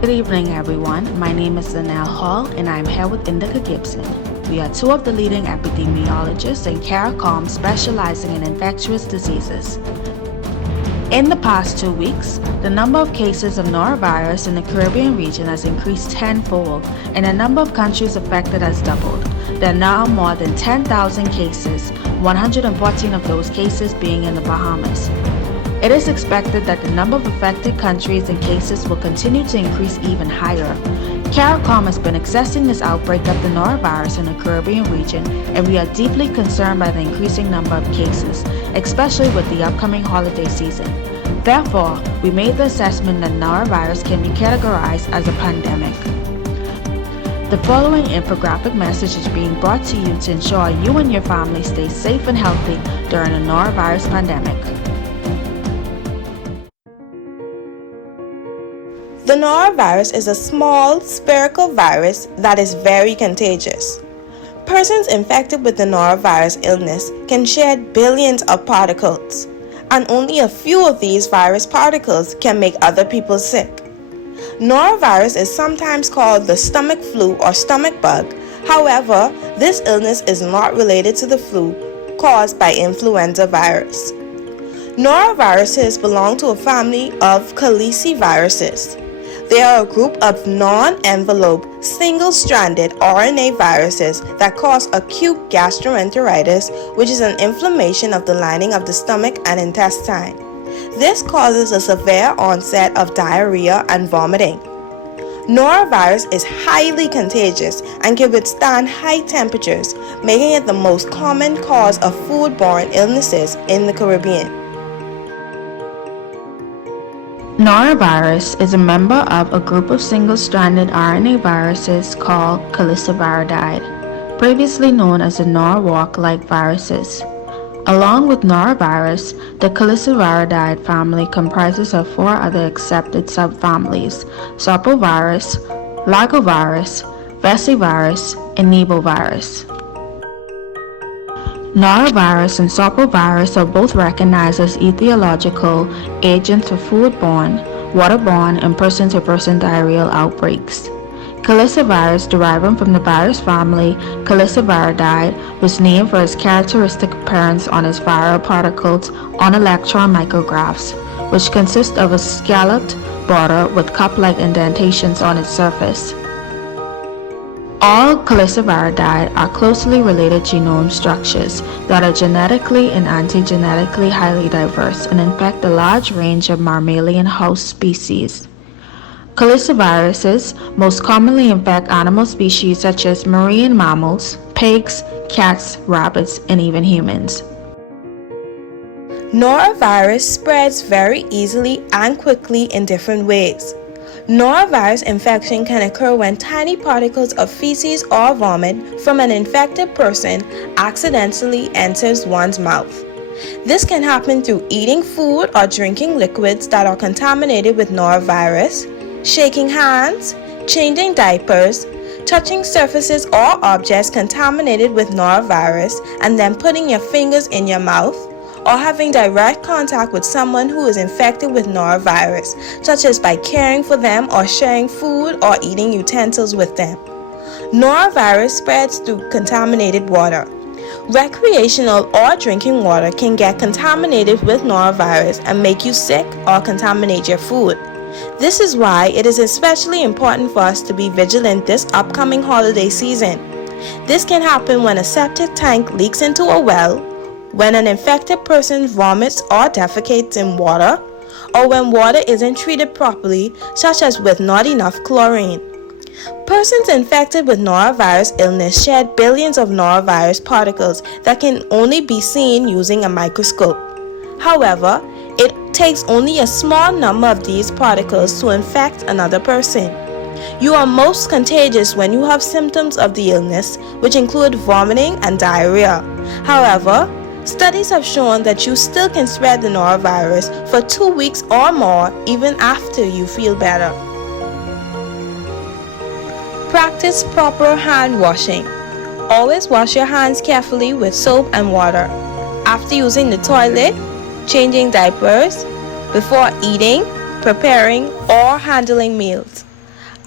Good evening, everyone. My name is Zanelle Hall, and I'm here with Indica Gibson. We are two of the leading epidemiologists in CARICOM specializing in infectious diseases. In the past 2 weeks, the number of cases of norovirus in the Caribbean region has increased tenfold, and the number of countries affected has doubled. There are now more than 10,000 cases, 114 of those cases being in the Bahamas. It is expected that the number of affected countries and cases will continue to increase even higher. CARICOM has been assessing this outbreak of the norovirus in the Caribbean region, and we are deeply concerned by the increasing number of cases, especially with the upcoming holiday season. Therefore, we made the assessment that norovirus can be categorized as a pandemic. The following infographic message is being brought to you to ensure you and your family stay safe and healthy during the norovirus pandemic. The norovirus is a small, spherical virus that is very contagious. Persons infected with the norovirus illness can shed billions of particles, and only a few of these virus particles can make other people sick. Norovirus is sometimes called the stomach flu or stomach bug. However, this illness is not related to the flu caused by influenza virus. Noroviruses belong to a family of caliciviruses. They are a group of non-enveloped, single-stranded RNA viruses that cause acute gastroenteritis, which is an inflammation of the lining of the stomach and intestine. This causes a severe onset of diarrhea and vomiting. Norovirus is highly contagious and can withstand high temperatures, making it the most common cause of foodborne illnesses in the Caribbean. Norovirus is a member of a group of single-stranded RNA viruses called caliciviridae, previously known as the Norwalk-like viruses. Along with norovirus, the caliciviridae family comprises of 4 other accepted subfamilies: sorpovirus, lagovirus, vesivirus, and nebovirus. Norovirus and sorpovirus are both recognized as etiological agents for foodborne, waterborne, and person-to-person diarrheal outbreaks. Calicivirus, deriving from the virus family Caliciviridae, was named for its characteristic appearance on its viral particles on electron micrographs, which consist of a scalloped border with cup-like indentations on its surface. All caliciviridae are closely related genome structures that are genetically and antigenetically highly diverse and infect a large range of mammalian host species. Caliciviruses most commonly infect animal species such as marine mammals, pigs, cats, rabbits, and even humans. Norovirus spreads very easily and quickly in different ways. Norovirus infection can occur when tiny particles of feces or vomit from an infected person accidentally enters one's mouth. This can happen through eating food or drinking liquids that are contaminated with norovirus, shaking hands, changing diapers, touching surfaces or objects contaminated with norovirus, and then putting your fingers in your mouth, or having direct contact with someone who is infected with norovirus, such as by caring for them or sharing food or eating utensils with them. Norovirus spreads through contaminated water. Recreational or drinking water can get contaminated with norovirus and make you sick or contaminate your food. This is why it is especially important for us to be vigilant this upcoming holiday season. This can happen when a septic tank leaks into a well, when an infected person vomits or defecates in water, or when water isn't treated properly, such as with not enough chlorine. Persons infected with norovirus illness shed billions of norovirus particles that can only be seen using a microscope. However, it takes only a small number of these particles to infect another person. You are most contagious when you have symptoms of the illness, which include vomiting and diarrhea. However, studies have shown that you still can spread the norovirus for 2 weeks or more even after you feel better. Practice proper hand washing. Always wash your hands carefully with soap and water. After using the toilet, changing diapers, before eating, preparing, or handling meals.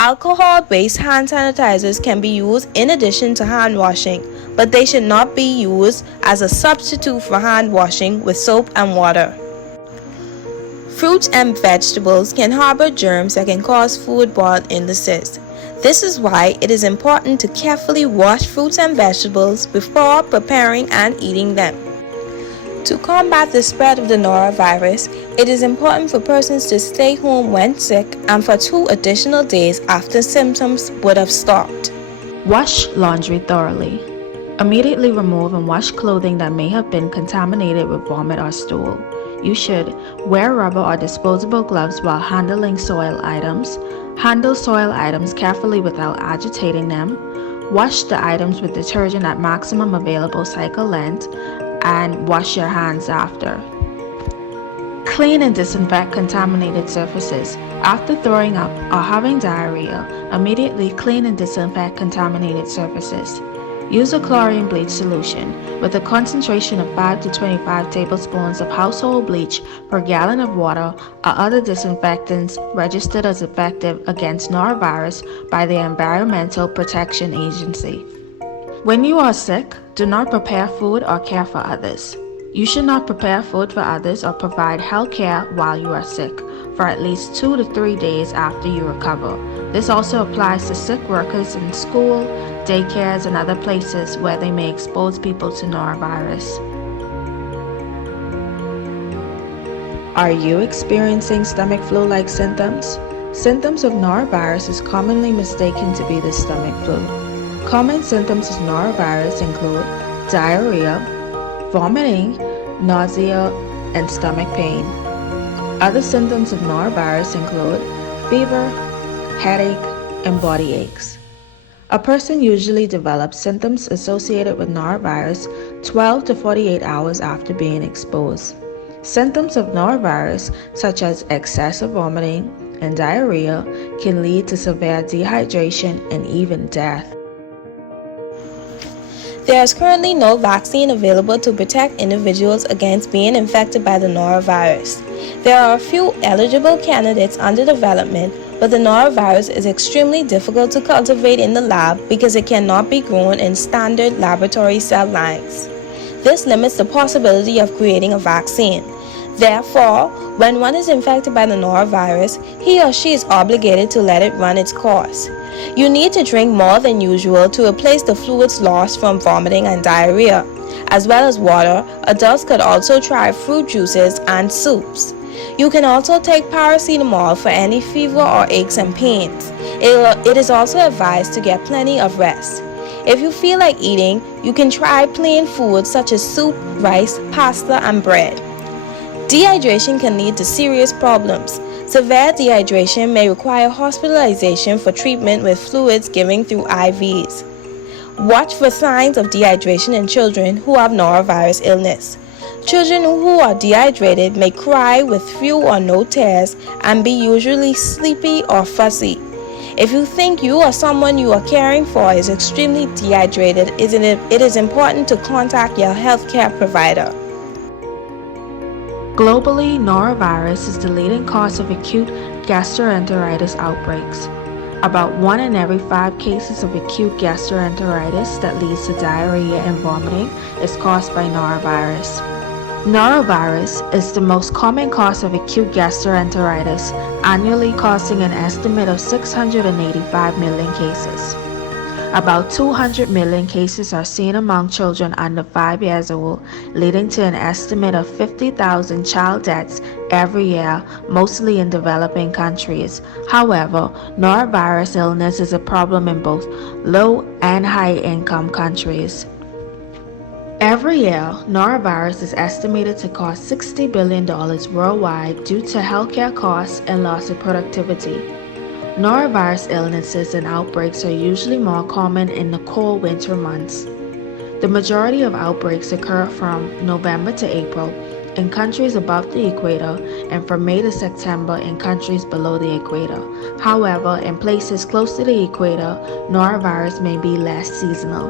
Alcohol-based hand sanitizers can be used in addition to hand washing, but they should not be used as a substitute for hand washing with soap and water. Fruits and vegetables can harbor germs that can cause foodborne illnesses. This is why it is important to carefully wash fruits and vegetables before preparing and eating them. To combat the spread of the norovirus, it is important for persons to stay home when sick and for 2 additional days after symptoms would have stopped. Wash laundry thoroughly. Immediately remove and wash clothing that may have been contaminated with vomit or stool. You should wear rubber or disposable gloves while handling soil items. Handle soil items carefully without agitating them. Wash the items with detergent at maximum available cycle length and wash your hands after. Clean and disinfect contaminated surfaces. After throwing up or having diarrhea, immediately clean and disinfect contaminated surfaces. Use a chlorine bleach solution with a concentration of 5 to 25 tablespoons of household bleach per gallon of water or other disinfectants registered as effective against norovirus by the Environmental Protection Agency. When you are sick, do not prepare food or care for others. You should not prepare food for others or provide health care while you are sick for at least 2 to 3 days after you recover. This also applies to sick workers in school, daycares, and other places where they may expose people to norovirus. Are you experiencing stomach flu-like symptoms? Symptoms of norovirus is commonly mistaken to be the stomach flu. Common symptoms of norovirus include diarrhea, vomiting, nausea, and stomach pain. Other symptoms of norovirus include fever, headache, and body aches. A person usually develops symptoms associated with norovirus 12 to 48 hours after being exposed. Symptoms of norovirus, such as excessive vomiting and diarrhea, can lead to severe dehydration and even death. There is currently no vaccine available to protect individuals against being infected by the norovirus. There are a few eligible candidates under development, but the norovirus is extremely difficult to cultivate in the lab because it cannot be grown in standard laboratory cell lines. This limits the possibility of creating a vaccine. Therefore, when one is infected by the norovirus, he or she is obligated to let it run its course. You need to drink more than usual to replace the fluids lost from vomiting and diarrhea. As well as water, adults could also try fruit juices and soups. You can also take paracetamol for any fever or aches and pains. It is also advised to get plenty of rest. If you feel like eating, you can try plain foods such as soup, rice, pasta, and bread. Dehydration can lead to serious problems. Severe dehydration may require hospitalization for treatment with fluids given through IVs. Watch for signs of dehydration in children who have norovirus illness. Children who are dehydrated may cry with few or no tears and be usually sleepy or fussy. If you think you or someone you are caring for is extremely dehydrated, it is important to contact your healthcare provider. Globally, norovirus is the leading cause of acute gastroenteritis outbreaks. About 1 in every 5 cases of acute gastroenteritis that leads to diarrhea and vomiting is caused by norovirus. Norovirus is the most common cause of acute gastroenteritis, annually causing an estimate of 685 million cases. About 200 million cases are seen among children under 5 years old, leading to an estimate of 50,000 child deaths every year, mostly in developing countries. However, norovirus illness is a problem in both low and high-income countries. Every year, norovirus is estimated to cost $60 billion worldwide due to healthcare costs and loss of productivity. Norovirus illnesses and outbreaks are usually more common in the cold winter months. The majority of outbreaks occur from November to April in countries above the equator and from May to September in countries below the equator. However, in places close to the equator, norovirus may be less seasonal.